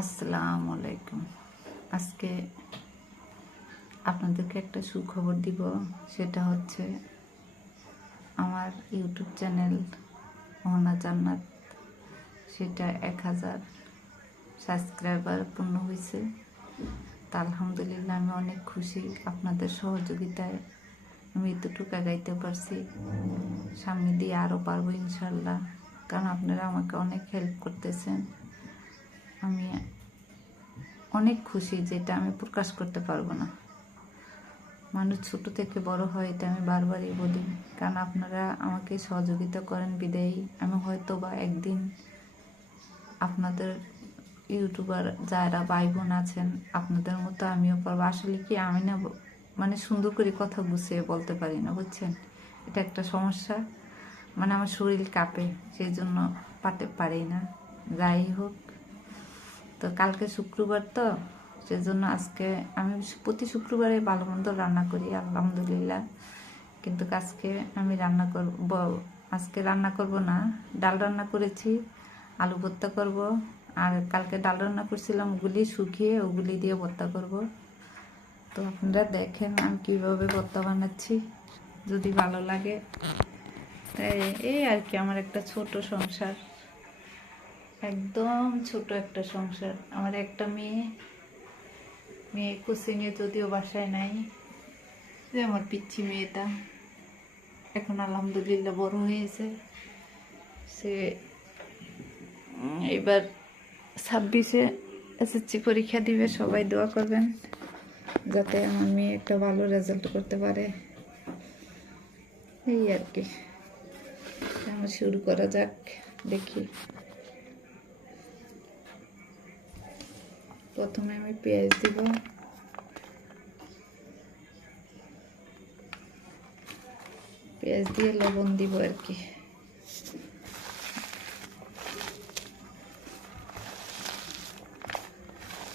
আসসালামু আলাইকুম। আজকে আপনাদেরকে একটা সুখবর দিব। সেটা হচ্ছে আমার ইউটিউব চ্যানেল মোহনা জান্নাত, সেটা 1000 সাবস্ক্রাইবার পূর্ণ হয়েছে। তা আলহামদুলিল্লাহ আমি অনেক খুশি। আপনাদের সহযোগিতায় আমি এতটুকু আগাইতে পারছি। সামনে দিয়ে আরও পারবো ইনশাল্লাহ, কারণ আপনারা আমাকে অনেক হেল্প করতেছেন। আমি অনেক খুশি, যেটা আমি প্রকাশ করতে পারবো না। মানুষ ছোট থেকে বড় হয়, এটা আমি বারবারই বলি, কারণ আপনারা আমাকে সহযোগিতা করেন বিদায়ী আমি হয়তো বা একদিন আপনাদের ইউটিউবার যারা ভাই বোন আছেন আপনাদের মতো আমিও পারবো। আসলে কি আমি না মানে সুন্দর করে কথা গুছিয়ে বলতে পারি না, বুঝছেন? এটা একটা সমস্যা। মানে আমার শরীর কাঁপে, সেই জন্য পারি না। যাই হোক, তো কালকে শুক্রবার, তো সেজন্য আজকে আমি প্রতি শুক্রবারে ভালো মন্দ রান্না করি আলহামদুলিল্লাহ। কিন্তু আজকে আমি আজকে রান্না করব না। ডাল রান্না করেছি, আলু ভর্তা করব। আর কালকে ডাল রান্না করছিলাম, ওগুলি শুকিয়ে ওগুলি দিয়ে ভর্তা করব। তো আপনারা দেখেন আমি কীভাবে ভর্তা বানাচ্ছি, যদি ভালো লাগে। তাই এই আর কি, আমার একটা ছোট সংসার, একদম ছোট একটা সংসার। আমার একটা মেয়ে কোচিংয়ে, যদিও বাসায় নাই। যে আমার পিচ্ছি মেয়েটা এখন আলহামদুলিল্লাহ বড় হয়েছে। সে এবার 26-এ এসএসসি পরীক্ষা দিবে। সবাই দোয়া করবেন যাতে আমার মেয়ে একটা ভালো রেজাল্ট করতে পারে। এই আর কি, আমরা শুরু করা যাক। দেখি, প্রথমে আমি পেঁয়াজ দিব। পেঁয়াজ দিয়ে লবণ দিব আর কি।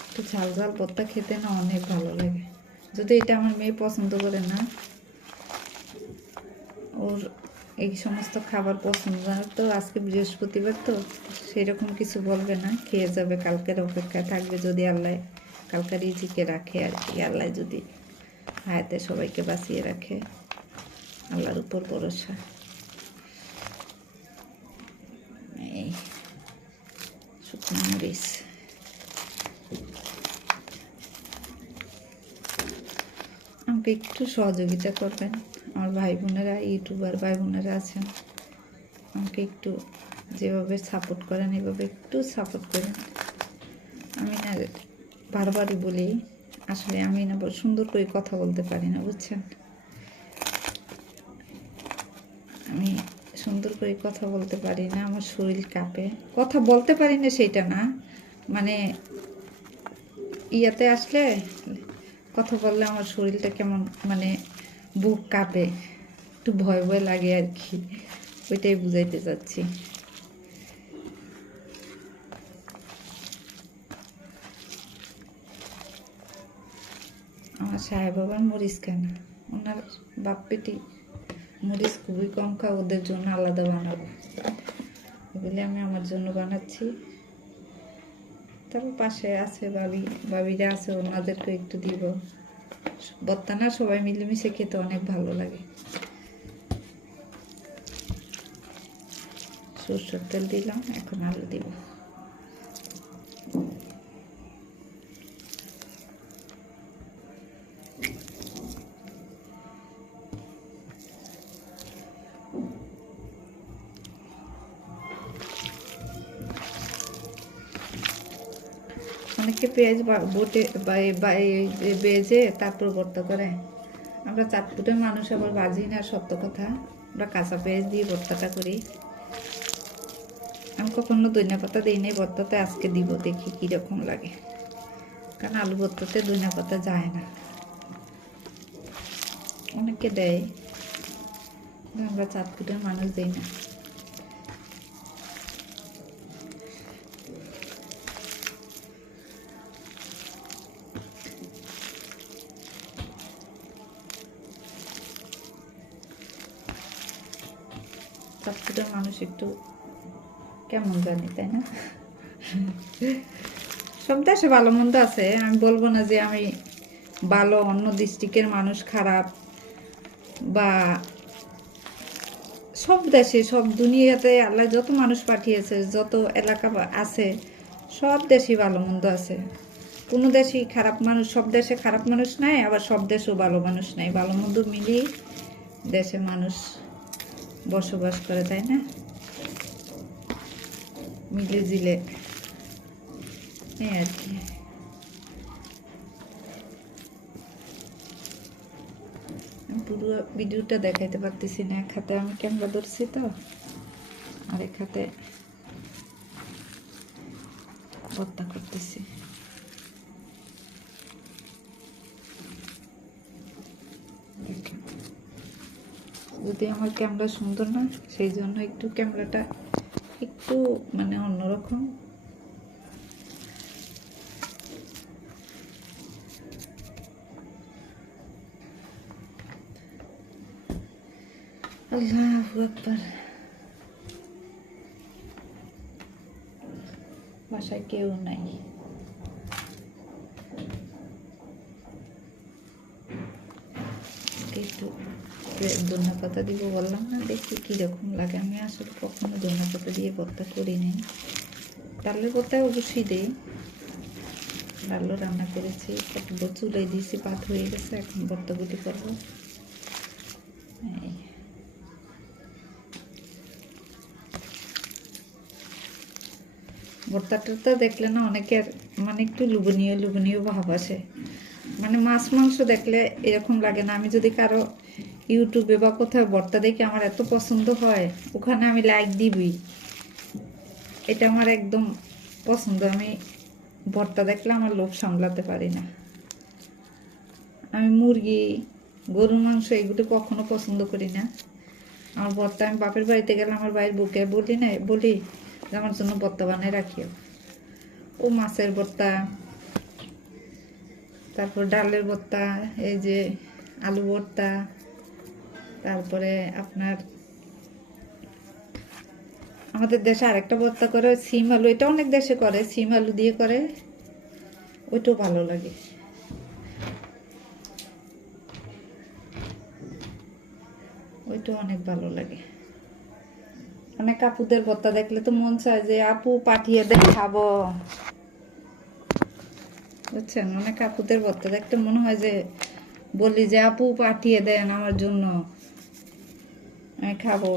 একটু ঝাল ঝাল ভর্তা খেতে না অনেক ভালো লাগে। যদি এটা আমার মেয়ে পছন্দ করে না, ওর এই সমস্ত খাবার পছন্দ না, তো আজকে বৃহস্পতিবার তো সেরকম কিছু বলবে না, খেয়ে যাবে। কালকের অপেক্ষায় থাকবে, যদি আল্লাহ কালকার রিজিকে রাখে আর কি। আল্লাহ যদি হায়াতে সবাইকে বাঁচিয়ে রাখে, আল্লাহর উপর ভরসা। এই শুকনো মরিচ, আমাকে একটু সহযোগিতা করবেন। আমার ভাই বোনেরা, ইউটিউবার ভাই বোনেরা আছেন, আমাকে একটু যেভাবে সাপোর্ট করেন এভাবে একটু সাপোর্ট করেন। আমি না বারবারই বলি, আসলে আমি না সুন্দর করে কথা বলতে পারি না, বুঝছেন? আমি সুন্দর করে কথা বলতে পারি না, আমার শরীর কাঁপে। কথা বলতে পারি না সেটা না, মানে ইয়াতে আসলে কথা বললে আমার শরীরটা কেমন মানে বুক কাঁপে, একটু ভয় ভয় লাগে আর কি। ওইটাই বুঝাইতে চাচ্ছি। আমার সাহেব বাবার মরিচ খায় না, ওনার বাপ পেটি মরিচ খুবই কম খায়, ওদের জন্য আলাদা বানাবো। ওগুলি আমি আমার জন্য বানাচ্ছি। তারপর পাশে আছে ভাবিরা আছে, ওনাদেরকে একটু দিব। ভর্তা না সবাই মিলেমিশে খেতে অনেক ভালো লাগে। সরষের তেল দিলাম, এখন আলু দিব। অনেকে পেঁয়াজ বটে বেজে তারপর ভর্তা করে। আমরা চাঁদপুরের মানুষ, আবার ভাজি না, সত্য কথা। আমরা কাঁচা পেঁয়াজ দিয়ে ভর্তাটা করি। আমি কখনো ধনিয়া পাতা দিই নাই ভর্তাতে, আজকে দিব, দেখি কীরকম লাগে। কারণ আলু ভর্তাতে ধনিয়া পাতা যায় না, অনেকে দেয়, আমরা চাঁদপুরের মানুষ দিই না। চাঁদপুরের মানুষ একটু কেমন জানি, তাই না? সব দেশে ভালো মন্দ আছে, আমি বলবো না যে আমি ভালো, অন্য ডিস্ট্রিক্টের মানুষ খারাপ, বা সব দেশে সব দুনিয়াতে আল্লাহ যত মানুষ পাঠিয়েছে, যত এলাকা আছে, সব দেশেই ভালো মন্দ আছে। কোনো দেশেই খারাপ মানুষ, সব দেশে খারাপ মানুষ নাই, আবার সব দেশেও ভালো মানুষ নাই। ভালো মন্দ মিলিয়ে দেশে মানুষ বসবাস করে, তাই না? মিলে জিলে এই আর কি। পুরো ভিডিওটা দেখাইতে পারতেছি না, এক হাতে আমি ক্যামেরা ধরছি তো, আর এক হাতে ভর্তা করতেছি। যদি আমার ক্যামেরা সুন্দর না, সেই জন্য একটু ক্যামেরাটা একটু মানে অন্যরকম। আল্লাহু আকবার। বাসায় কেউ নাই, একটু ধনিয়া পাতা দিব বললাম না, দেখি কীরকম লাগে। আমি আসলে কখনো ধনিয়া পাতা দিয়ে ভর্তা করিনি। ডালের ভর্তা অবশ্যই দিই, ডালও রান্না করেছি, কতবার চুলাই দিয়েছি, ভাত হয়ে গেছে, এখন ভর্তাগুলি করবো। ভর্তাটা দেখলে না অনেকের মানে একটু লোভনীয় লোভনীয় ভাব আসে, মানে মাছ মাংস দেখলে এরকম লাগে না। আমি যদি কারো ইউটিউবে বা কোথাও ভর্তা দেখি আমার এত পছন্দ হয়, ওখানে আমি লাইক দিবই। এটা আমার একদম পছন্দ। আমি ভর্তা দেখলে আমার লোভ সামলাতে পারি না। আমি মুরগি, গরুর মাংস এগুলো কখনো পছন্দ করি না। আমার ভর্তা, আমি বাপের বাড়িতে গেলে আমার বাড়ির বুকে বলি যে আমার জন্য ভর্তা বানিয়ে রাখিও। ও মাছের ভর্তা, তারপর ডালের ভর্তা, এই যে আলু ভর্তা, তারপরে আপনার আমাদের দেশে আরেকটা ভর্তা করে সিম আলু, এটা অনেক দেশে করে, সিম আলু দিয়ে করে, ওইটাও ভালো লাগে। ওইটাও অনেক ভালো লাগে। অনেক আপুদের ভর্তা দেখলে তো মন চায় যে আপু পাঠিয়ে দেন, খাবো, বুঝছেন? অনেক আপুদের ভর্তা দেখতে মনে হয় যে বলি যে আপু পাঠিয়ে দেন আমার জন্য, আমি খাবো।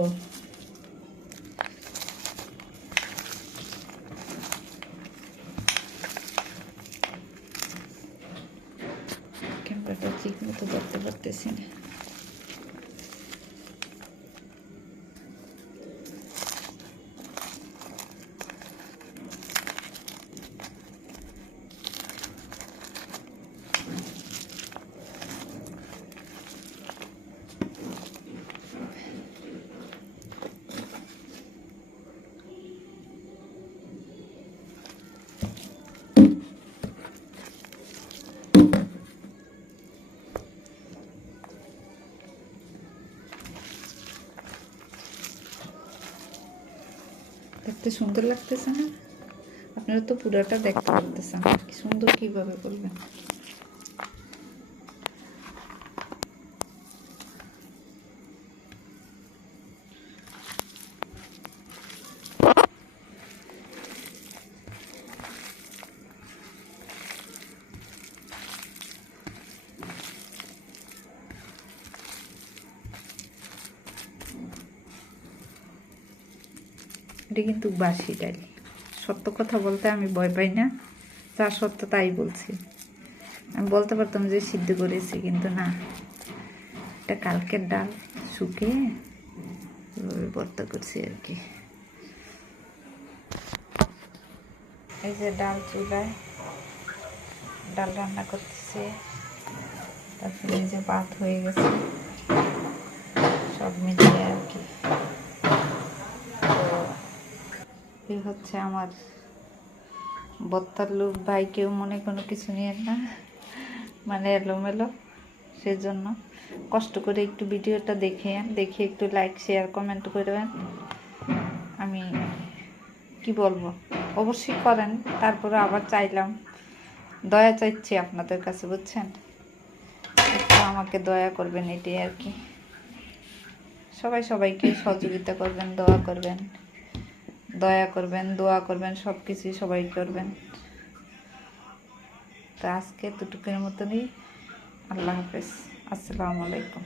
ক্যামেরাটা ঠিক মতো ধরতে পারতেছি না। দেখতে সুন্দর লাগতেছে না? আপনারা তো পুরোটা দেখতে পারতেছেন, কি সুন্দর কিভাবে বলবেন। এটা কিন্তু বাসি ডাল। সত্য কথা বলতে আমি ভয় পাই না, যা সত্য তাই বলছি। আমি বলতে পারতাম যে সিদ্ধ করেছি, কিন্তু না, এটা কালকের ডাল শুকিয়ে এভাবে ভর্তা করছি আর কি। এই যে ডাল চুলায় ডাল রান্না করতেছি, তারপরে এই যে ভাত হয়ে গেছে, সব মিলিয়ে আর কি। এই হচ্ছে আমার ভর্তার লুক। ভাই কেউ মনে কোনো কিছু নিয়ে না, মানে এলোমেলো, সেজন্য কষ্ট করে একটু ভিডিওটা দেখে একটু লাইক শেয়ার কমেন্ট করবেন। আমি কি বলবো, অবশ্যই করেন। তারপরে আবার চাইলাম, দয়া চাইছি আপনাদের কাছে, বুঝছেন? একটু আমাকে দয়া করবেন, এটাই আর কি। সবাই সবাইকে সহযোগিতা করবেন, দোয়া করবেন, দয়া করবেন, দোয়া করবেন, সব কিছুই সবাই করবেন। তো আজকে এতটুকুর মতনই। আল্লাহ হাফেজ, আসসালামু আলাইকুম।